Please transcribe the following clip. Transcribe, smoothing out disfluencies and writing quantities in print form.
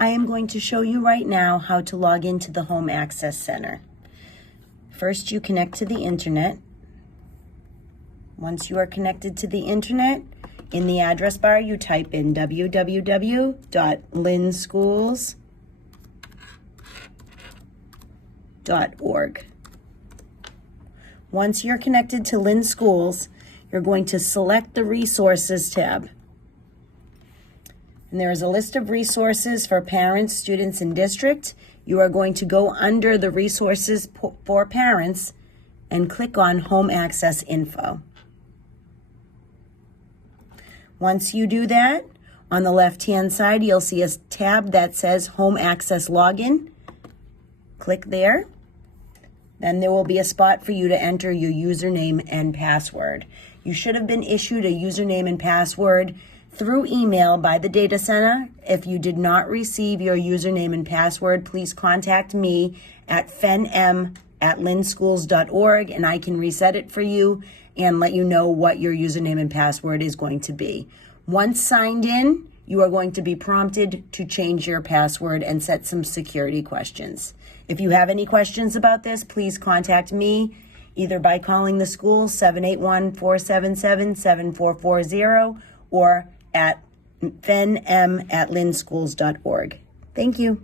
I am going to show you right now how to log into the Home Access Center. First, you connect to the internet. Once you are connected to the internet, in the address bar, you type in www.linschools.org. Once you're connected to Lynn Schools, you're going to select the Resources tab. And there is a list of resources for parents, students, and district. You are going to go under the Resources for Parents and click on Home Access Info. Once you do that, on the left-hand side, you'll see a tab that says Home Access Login. Click there. Then there will be a spot for you to enter your username and password. You should have been issued a username and password through email by the data center. If you did not receive your username and password, please contact me at fenm@linschools.org and I can reset it for you and let you know what your username and password is going to be. Once signed in, you are going to be prompted to change your password and set some security questions. If you have any questions about this, please contact me either by calling the school 781-477-7440 or at fenm@linschools.org. Thank you.